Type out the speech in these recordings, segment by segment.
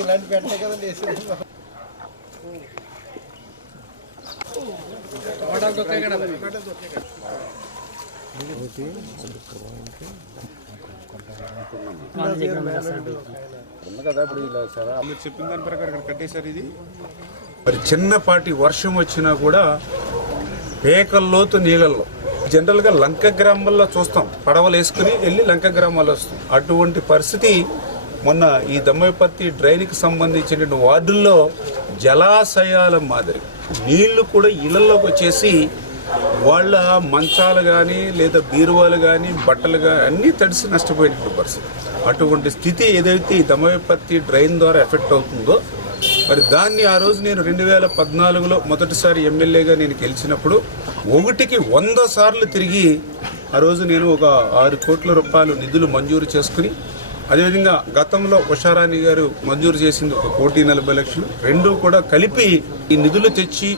ఇలాంటి పెట్టే కదండి వేసేది. చెప్పిన దాని ప్రకారం కట్టేశారు. ఇది మరి చిన్నపాటి వర్షం వచ్చినా కూడా పేకల్లోతు నీళ్ళల్లో జనరల్గా లంక గ్రామాల్లో చూస్తాం, పడవలు వేసుకుని వెళ్ళి లంక గ్రామాల్లో వస్తాం. అటువంటి పరిస్థితి మొన్న ఈ దమ్మపర్తి డ్రైన్కి సంబంధించిన వార్డుల్లో జలాశయాల మాదిరి నీళ్లు కూడా ఇళ్లలోకి వచ్చేసి వాళ్ళ మంచాలు కానీ లేదా బీరువాలు కానీ బట్టలు కానీ అన్నీ తడిసి నష్టపోయినటువంటి పరిస్థితి. అటువంటి స్థితి ఏదైతే ఈ దమ్మపర్తి డ్రైన్ ద్వారా ఎఫెక్ట్ అవుతుందో మరి దాన్ని ఆ రోజు నేను 2014లో మొదటిసారి ఎమ్మెల్యేగా నేను గెలిచినప్పుడు 1కి 100 సార్లు తిరిగి ఆ రోజు నేను ఒక 6 కోట్ల రూపాయలు నిధులు మంజూరు చేసుకుని, అదేవిధంగా గతంలో ఉషారాణి గారు మంజూరు చేసింది 1,40,00,000, రెండూ కూడా కలిపి ఈ నిధులు తెచ్చి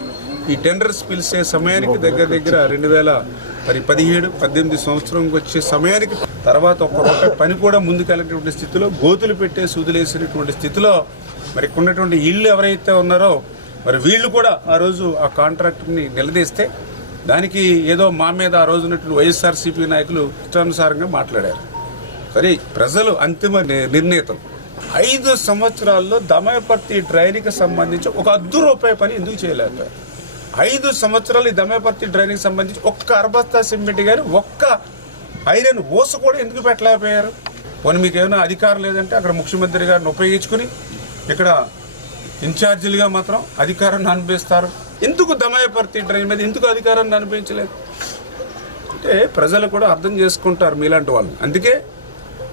ఈ టెండర్స్ పిలిచే సమయానికి దగ్గర 2017-18 సంవత్సరంకి వచ్చే సమయానికి తర్వాత ఒక్క రూపాయి పని కూడా ముందుకెళ్ళినటువంటి స్థితిలో గోతులు పెట్టే వదిలేసినటువంటి స్థితిలో మరి ఉన్నటువంటి ఇళ్ళు ఎవరైతే ఉన్నారో మరి వీళ్ళు కూడా ఆ రోజు ఆ కాంట్రాక్ట్ని నిలదీస్తే దానికి ఏదో మా మీద ఆ రోజు ఉన్నటువంటి వైఎస్ఆర్సీపీ నాయకులు ఇష్టానుసారంగా మాట్లాడారు. సరే, ప్రజలు అంతిమ నిర్ణేతలు 5 సంవత్సరాల్లో దమ్మపర్తి డ్రైన్కి సంబంధించి ఒక ₹1 పని ఎందుకు చేయలేకపోయారు? 5 సంవత్సరాలు ఈ దమ్మపర్తి డ్రైన్కి సంబంధించి ఒక్క అరబస్తా సిమెంట్ కానీ ఒక్క ఐరన్ ఓస కూడా ఎందుకు పెట్టలేకపోయారు? పోనీ మీకు ఏమైనా అధికారం లేదంటే అక్కడ ముఖ్యమంత్రి గారిని ఉపయోగించుకుని ఇక్కడ ఇన్ఛార్జీలుగా మాత్రం అధికారాన్ని అనుభవిస్తారు. ఎందుకు దమ్మపర్తి డ్రైన్ మీద ఎందుకు అధికారాన్ని అనుభవించలేదు అంటే ప్రజలు కూడా అర్థం చేసుకుంటారు మీలాంటి వాళ్ళు. అందుకే